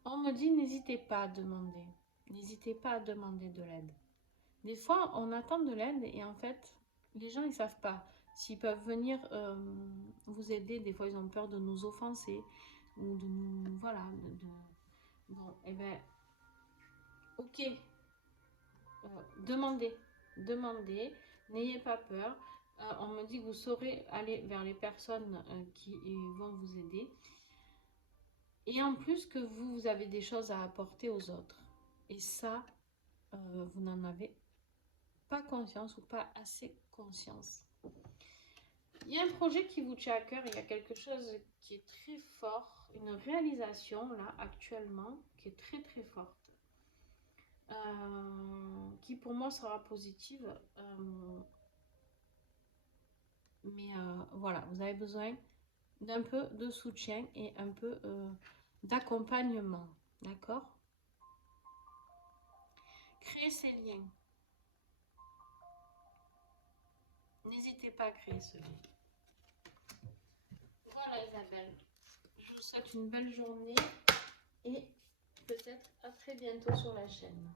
on me dit n'hésitez pas à demander, n'hésitez pas à demander de l'aide. Des fois on attend de l'aide et en fait les gens ils savent pas s'ils peuvent venir vous aider. Des fois ils ont peur de nous offenser ou de nous, voilà, bon, et eh ben ok, demandez, n'ayez pas peur. On me dit que vous saurez aller vers les personnes qui vont vous aider. Et en plus que vous avez des choses à apporter aux autres. Et ça, vous n'en avez pas conscience ou pas assez conscience. Il y a un projet qui vous tient à cœur, il y a quelque chose qui est très fort, une réalisation là actuellement qui est très très forte. Qui pour moi sera positive. Mais voilà, vous avez besoin d'un peu de soutien et un peu d'accompagnement. D'accord? Créer ces liens. N'hésitez pas à créer ce lien. Voilà Isabelle. Je vous souhaite une belle journée et peut-être à très bientôt sur la chaîne.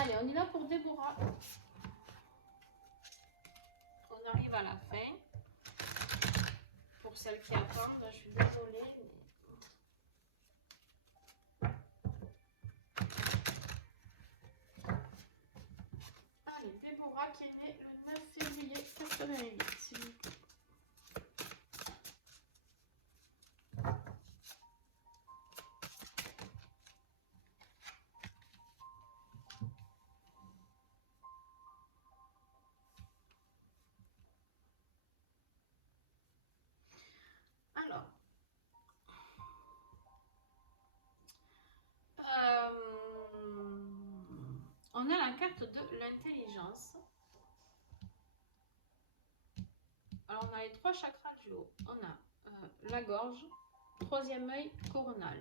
Allez, on est là pour Déborah. On arrive à la fin. Pour celles qui attendent, je suis désolée. Allez, Déborah qui est née le 9 février 88, s'il vous plaît. Alors, on a la carte de l'intelligence. Alors, on a les 3 chakras du haut. On a la gorge, 3e œil, coronal.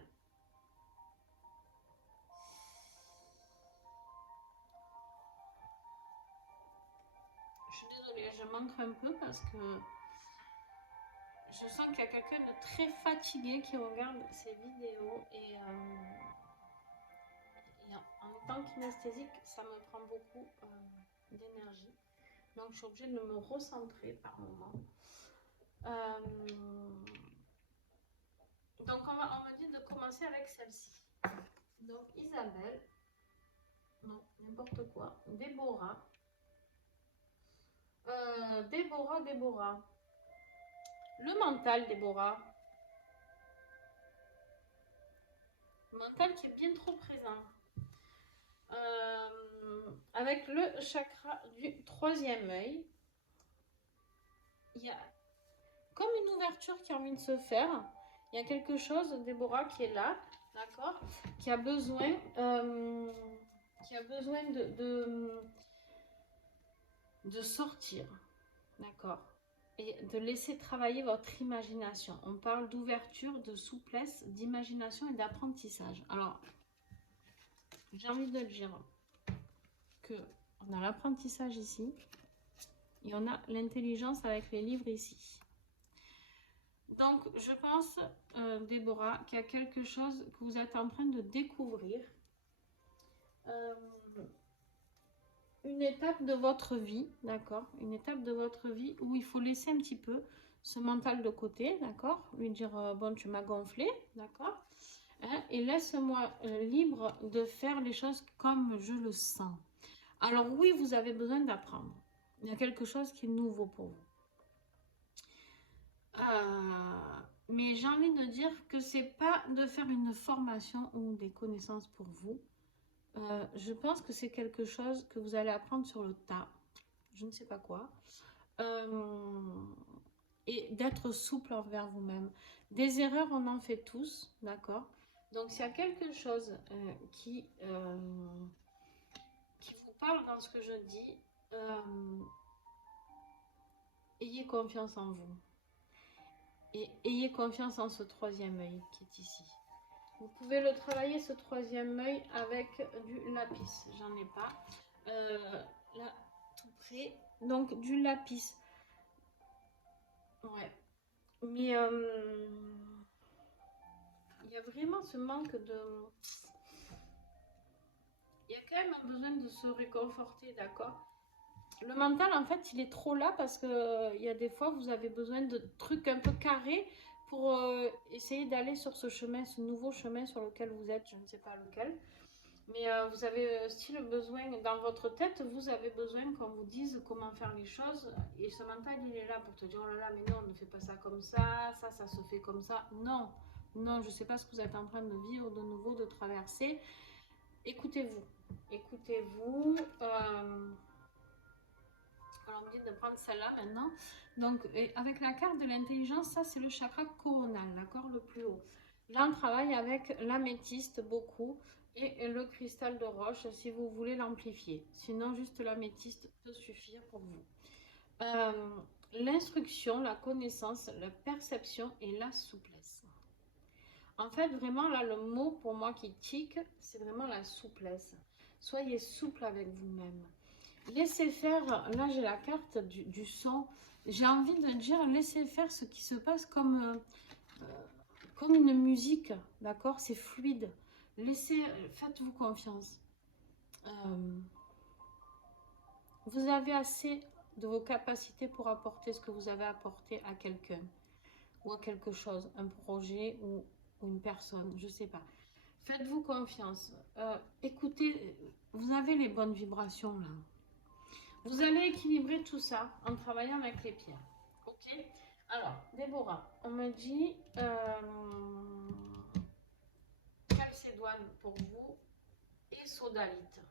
Je suis désolée, je manque un peu parce que je sens qu'il y a quelqu'un de très fatigué qui regarde ces vidéos et en tant qu'inesthésique, ça me prend beaucoup d'énergie. Donc, je suis obligée de me recentrer par moment. Donc, on me dit de commencer avec celle-ci. Donc, Isabelle, non, n'importe quoi, Déborah. Déborah. Le mental, Déborah. Le mental qui est bien trop présent. Avec le chakra du 3e œil, il y a comme une ouverture qui a envie de se faire. Il y a quelque chose, Déborah, qui est là, d'accord, qui a besoin, de sortir, d'accord, et de laisser travailler votre imagination. On parle d'ouverture, de souplesse, d'imagination et d'apprentissage. Alors, j'ai envie de dire que on a l'apprentissage ici et on a l'intelligence avec les livres ici. Donc, je pense, Déborah, qu'il y a quelque chose que vous êtes en train de découvrir. Une étape de votre vie, d'accord? Une étape de votre vie où il faut laisser un petit peu ce mental de côté, d'accord? Lui dire, bon, tu m'as gonflé, d'accord? Hein, et laisse-moi libre de faire les choses comme je le sens. Alors oui, vous avez besoin d'apprendre. Il y a quelque chose qui est nouveau pour vous. Mais j'ai envie de dire que c'est pas de faire une formation ou des connaissances pour vous. Je pense que c'est quelque chose que vous allez apprendre sur le tas. Je ne sais pas quoi. Et d'être souple envers vous-même. Des erreurs, on en fait tous, d'accord? Donc, s'il y a quelque chose qui vous parle dans ce que je dis, ayez confiance en vous. Et ayez confiance en ce 3e œil qui est ici. Vous pouvez le travailler, ce 3e œil, avec du lapis. J'en ai pas. Là, tout près. Donc, du lapis. Ouais. Mais il y a vraiment ce manque de... Il y a quand même un besoin de se réconforter, d'accord? Le mental, en fait, il est trop là parce que il y a des fois, vous avez besoin de trucs un peu carrés pour essayer d'aller sur ce chemin, ce nouveau chemin sur lequel vous êtes, je ne sais pas lequel. Mais vous avez style besoin, dans votre tête, vous avez besoin qu'on vous dise comment faire les choses. Et ce mental, il est là pour te dire, oh là là, mais non, ne fais pas ça comme ça se fait comme ça. Non, non, je ne sais pas ce que vous êtes en train de vivre de nouveau, de traverser. Écoutez-vous. Écoutez-vous. Alors, on me dit de prendre celle-là maintenant. Donc, avec la carte de l'intelligence, ça, c'est le chakra coronal, d'accord, le plus haut. Là, on travaille avec l'améthyste beaucoup et le cristal de roche si vous voulez l'amplifier. Sinon, juste l'améthyste peut suffire pour vous. L'instruction, la connaissance, la perception et la souplesse. En fait, vraiment, là, le mot pour moi qui tique, c'est vraiment la souplesse. Soyez souple avec vous-même. Laissez faire, là j'ai la carte du son. J'ai envie de dire, laissez faire ce qui se passe comme une musique, d'accord? C'est fluide. Faites-vous confiance. vous avez assez de vos capacités pour apporter ce que vous avez apporté à quelqu'un ou à quelque chose, un projet ou une personne, je ne sais pas. Faites-vous confiance. Écoutez, vous avez les bonnes vibrations là. Vous allez équilibrer tout ça en travaillant avec les pierres. Ok. Alors, Déborah, on me dit calcédoine pour vous et sodalite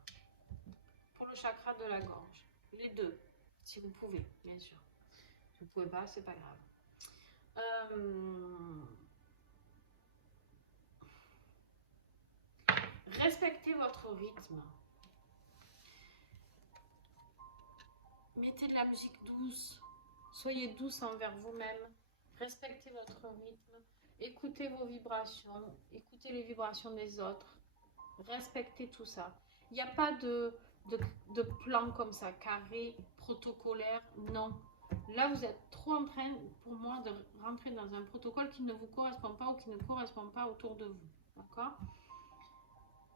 pour le chakra de la gorge. Les deux, si vous pouvez, bien sûr. Si vous ne pouvez pas, c'est pas grave. Respectez votre rythme. Mettez de la musique douce. Soyez douce envers vous-même. Respectez votre rythme. Écoutez vos vibrations. Écoutez les vibrations des autres. Respectez tout ça. Il n'y a pas de plan comme ça, carré, protocolaire. Non. Là, vous êtes trop en train, pour moi, de rentrer dans un protocole qui ne vous correspond pas ou qui ne correspond pas autour de vous. D'accord?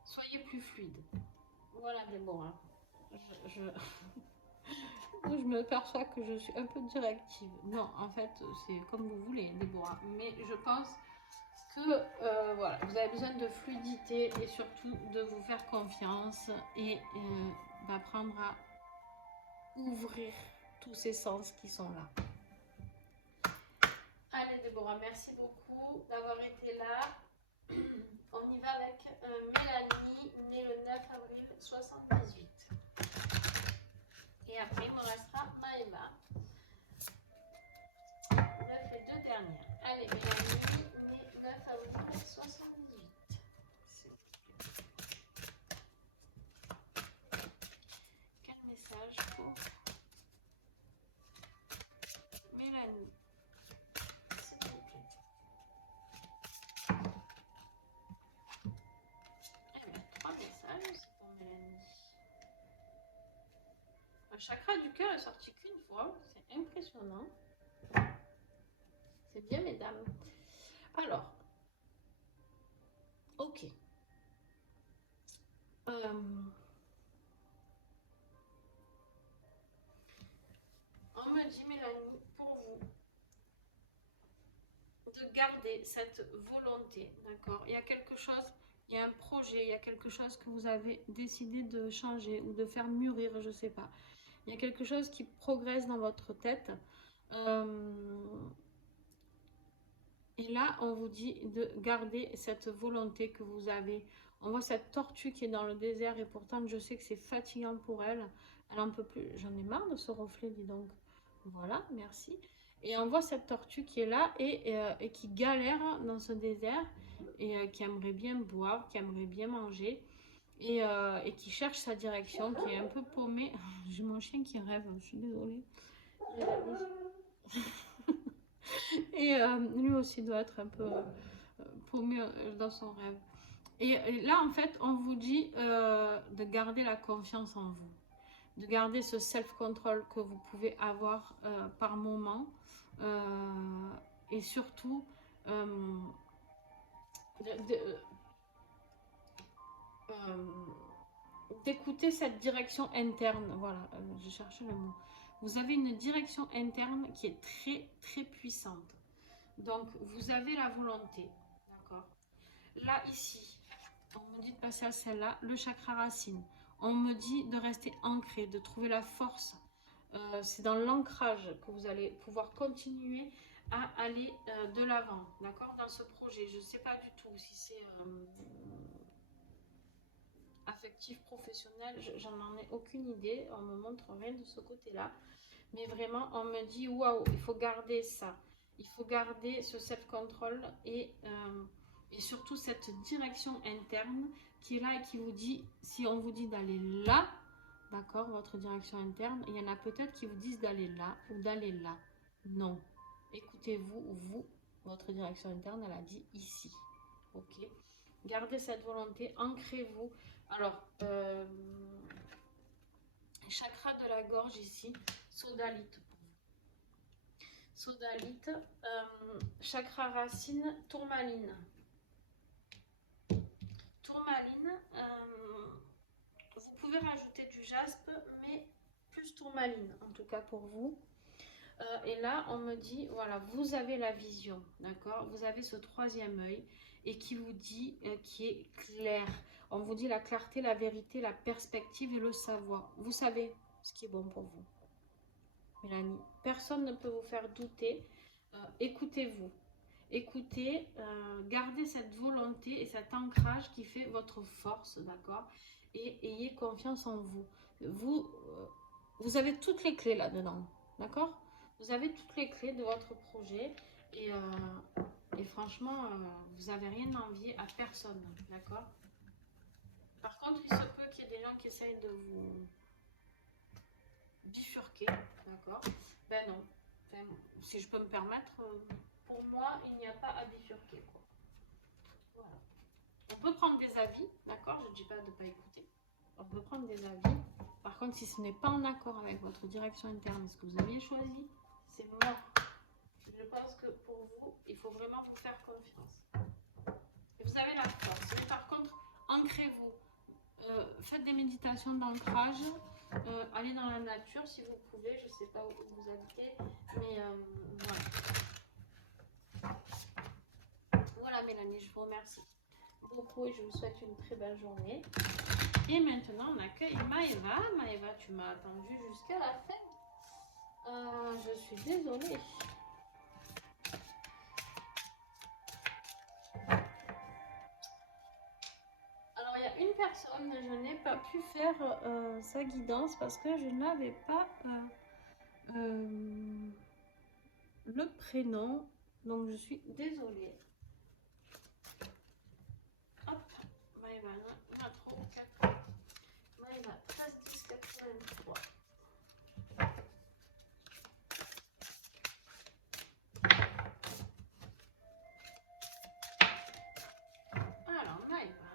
Soyez plus fluide. Voilà, Déborah. Je me perçois que je suis un peu directive. Non, en fait, c'est comme vous voulez, Déborah. Mais je pense que voilà, vous avez besoin de fluidité et surtout de vous faire confiance et d'apprendre à ouvrir tous ces sens qui sont là. Allez, Déborah, merci beaucoup d'avoir été là. On y va avec Mélanie, née le 9 avril 78. Et après, il me restera Maëva. 9 les deux dernières. Allez, Mélanie, née 9 avril 78. Quel message pour Mélanie, s'il vous plaît. Eh bien, 3 messages, c'est pour Mélanie. Le chakra du cœur est sorti qu'une fois, c'est impressionnant. C'est bien, mesdames. Alors, ok. On me dit, Mélanie, pour vous, de garder cette volonté, d'accord? Il y a quelque chose, il y a un projet, il y a quelque chose que vous avez décidé de changer ou de faire mûrir, je ne sais pas. Il y a quelque chose qui progresse dans votre tête. Et là, on vous dit de garder cette volonté que vous avez. On voit cette tortue qui est dans le désert et pourtant je sais que c'est fatigant pour elle. Elle en peut plus. J'en ai marre de ce reflet, dis donc. Voilà, merci. Et on voit cette tortue qui est là et qui galère dans ce désert et qui aimerait bien boire, qui aimerait bien manger et qui cherche sa direction, qui est un peu paumée. J'ai mon chien qui rêve, je suis désolée. Et lui aussi doit être un peu paumé dans son rêve. Et là, en fait, on vous dit de garder la confiance en vous, de garder ce self-control que vous pouvez avoir par moment, et surtout d'écouter cette direction interne. Voilà, j'ai cherché le mot. Vous avez une direction interne qui est très, très puissante. Donc, vous avez la volonté, d'accord? Là, ici, on me dit de passer à celle-là, le chakra racine. On me dit de rester ancré, de trouver la force. C'est dans l'ancrage que vous allez pouvoir continuer à aller de l'avant, d'accord? Dans ce projet, je ne sais pas du tout si c'est affectif, professionnel, j'en ai aucune idée. On me montre rien de ce côté-là. Mais vraiment, on me dit, waouh, il faut garder ça. Il faut garder ce self-control et surtout cette direction interne qui est là et qui vous dit, si on vous dit d'aller là, d'accord, votre direction interne, il y en a peut-être qui vous disent d'aller là ou d'aller là. Non. Écoutez-vous, vous, votre direction interne, elle a dit ici. Ok. Gardez cette volonté, ancrez-vous. Alors, chakra de la gorge ici, sodalite. Sodalite, chakra racine, tourmaline. Tourmaline, vous pouvez rajouter du jaspe, mais plus tourmaline, en tout cas pour vous. Et là, on me dit, voilà, vous avez la vision, d'accord? Vous avez ce troisième œil et qui vous dit, qui est clair. On vous dit la clarté, la vérité, la perspective et le savoir. Vous savez ce qui est bon pour vous, Mélanie. Personne ne peut vous faire douter. Écoutez-vous. Écoutez, gardez cette volonté et cet ancrage qui fait votre force, d'accord? Et ayez confiance en vous. Vous avez toutes les clés là-dedans, d'accord? Vous avez toutes les clés de votre projet et franchement, vous n'avez rien à envier à personne, d'accord? Par contre, il se peut qu'il y ait des gens qui essayent de vous bifurquer, d'accord? Ben non, enfin, si je peux me permettre, pour moi, il n'y a pas à bifurquer, quoi. Voilà. On peut prendre des avis, d'accord? Je ne dis pas de ne pas écouter. On peut prendre des avis. Par contre, si ce n'est pas en accord avec votre direction interne, ce que vous aviez choisi, c'est mort. Je pense que pour vous, il faut vraiment vous faire confiance. Et vous avez la force. Mais par contre, ancrez-vous. Faites des méditations d'ancrage. Allez dans la nature si vous pouvez. Je ne sais pas où vous habitez. Mais voilà. Voilà Mélanie, je vous remercie beaucoup et je vous souhaite une très belle journée. Et maintenant, on accueille Maëva. Maëva, tu m'as attendu jusqu'à la fin. Je suis désolée. Alors, il y a une personne, je n'ai pas pu faire sa guidance parce que je n'avais pas le prénom. Donc, je suis désolée. Hop, Maëva, on a trop 4. Maëva, 13, 10, 83. Alors, Maëva.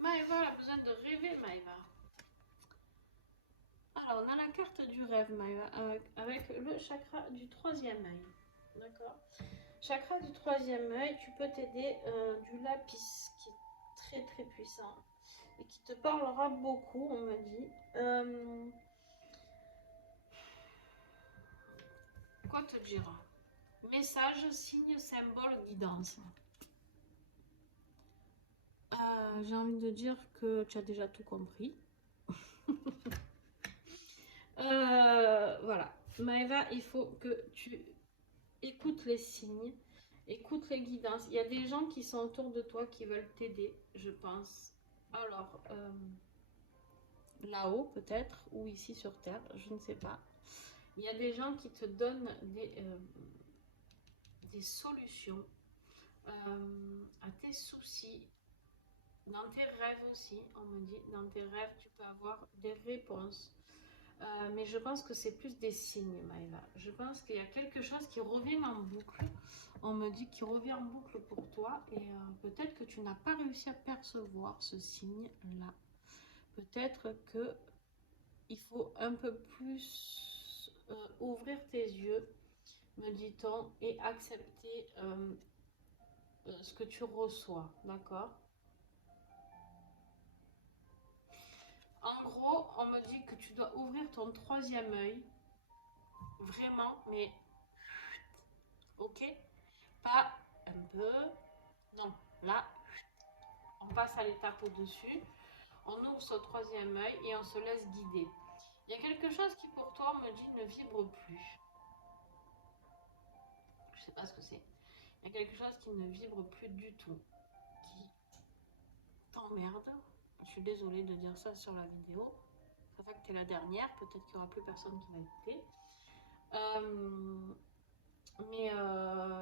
Maëva a besoin de rêver, Maëva. Alors, on a la carte du rêve, Maëva, avec le chakra du troisième œil. D'accord? Chakra du troisième œil, tu peux t'aider du lapis, qui est très très puissant et qui te parlera beaucoup, on me dit. Quoi te dire? Message, signe, symbole, guidance. J'ai envie de dire que tu as déjà tout compris. Voilà. Maëva, il faut que tu écoutes les signes, écoute les guidances. Il y a des gens qui sont autour de toi qui veulent t'aider, je pense. Alors, là-haut peut-être, ou ici sur Terre, je ne sais pas. Il y a des gens qui te donnent des solutions à tes soucis. Dans tes rêves aussi, on me dit, dans tes rêves, tu peux avoir des réponses. Mais je pense que c'est plus des signes, Maëva. Je pense qu'il y a quelque chose qui revient en boucle. On me dit qu'il revient en boucle pour toi. Et peut-être que tu n'as pas réussi à percevoir ce signe-là. Peut-être que il faut un peu plus ouvrir tes yeux, me dit-on, et accepter ce que tu reçois. D'accord? En gros, on me dit que tu dois ouvrir ton troisième œil. Vraiment, mais ok? Pas un peu. Non, là, on passe à l'étape au-dessus. On ouvre ce troisième œil et on se laisse guider. Il y a quelque chose qui pour toi me dit ne vibre plus. Je sais pas ce que c'est. Il y a quelque chose qui ne vibre plus du tout. Qui t'emmerde. Je suis désolée de dire ça sur la vidéo. C'est vrai que tu es la dernière. Peut-être qu'il n'y aura plus personne qui va écouter. Mais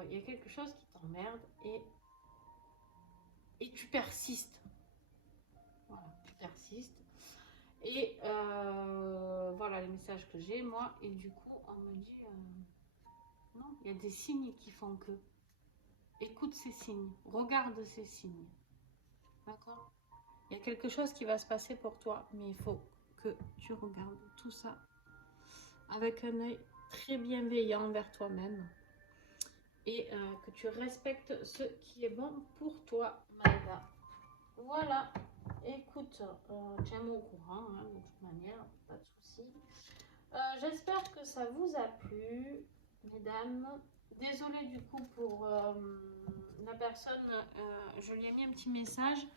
il y a quelque chose qui t'emmerde et tu persistes. Voilà, tu persistes. Et voilà les messages que j'ai, moi. Et du coup, on me dit, non, il y a des signes qui font que. Écoute ces signes, regarde ces signes. D'accord? Il y a quelque chose qui va se passer pour toi, mais il faut que tu regardes tout ça avec un œil très bienveillant envers toi-même. Et que tu respectes ce qui est bon pour toi, Maëva. Voilà. écoute, tiens-moi au courant, hein, de toute manière, pas de souci. J'espère que ça vous a plu, mesdames. Désolée du coup pour la personne, je lui ai mis un petit message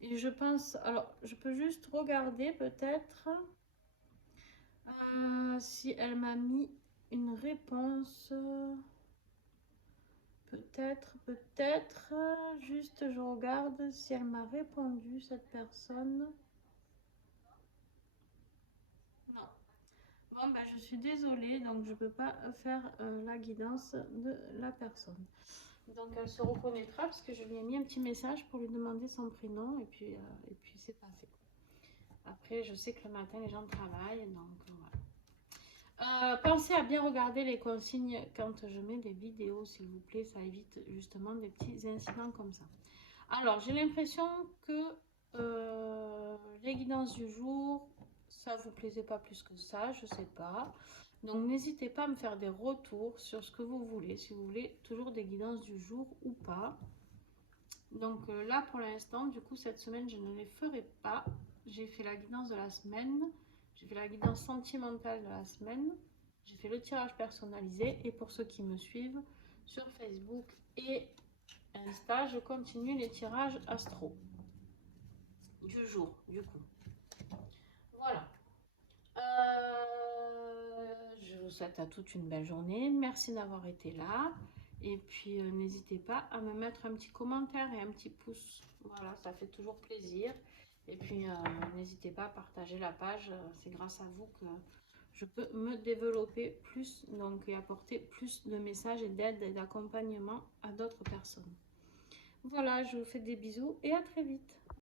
et je pense, alors je peux juste regarder peut-être si elle m'a mis une réponse. Peut-être, juste je regarde si elle m'a répondu, cette personne. Non. Bon, ben, je suis désolée, donc je ne peux pas faire la guidance de la personne. Donc elle se reconnaîtra parce que je lui ai mis un petit message pour lui demander son prénom et puis c'est passé. Après, je sais que le matin, les gens travaillent, donc voilà. Pensez à bien regarder les consignes quand je mets des vidéos, s'il vous plaît, ça évite justement des petits incidents comme ça. Alors, j'ai l'impression que les guidances du jour, ça vous plaisait pas plus que ça, je sais pas. Donc, n'hésitez pas à me faire des retours sur ce que vous voulez, si vous voulez toujours des guidances du jour ou pas. Donc là, pour l'instant, du coup, cette semaine, je ne les ferai pas. J'ai fait la guidance de la semaine, j'ai fait la guidance sentimentale de la semaine, j'ai fait le tirage personnalisé et pour ceux qui me suivent sur Facebook et Insta, je continue les tirages astro du jour, du coup. Voilà. Je vous souhaite à toutes une belle journée. Merci d'avoir été là. Et puis, n'hésitez pas à me mettre un petit commentaire et un petit pouce. Voilà, ça fait toujours plaisir. Et puis, n'hésitez pas à partager la page. C'est grâce à vous que je peux me développer plus donc, et apporter plus de messages et d'aide et d'accompagnement à d'autres personnes. Voilà, je vous fais des bisous et à très vite.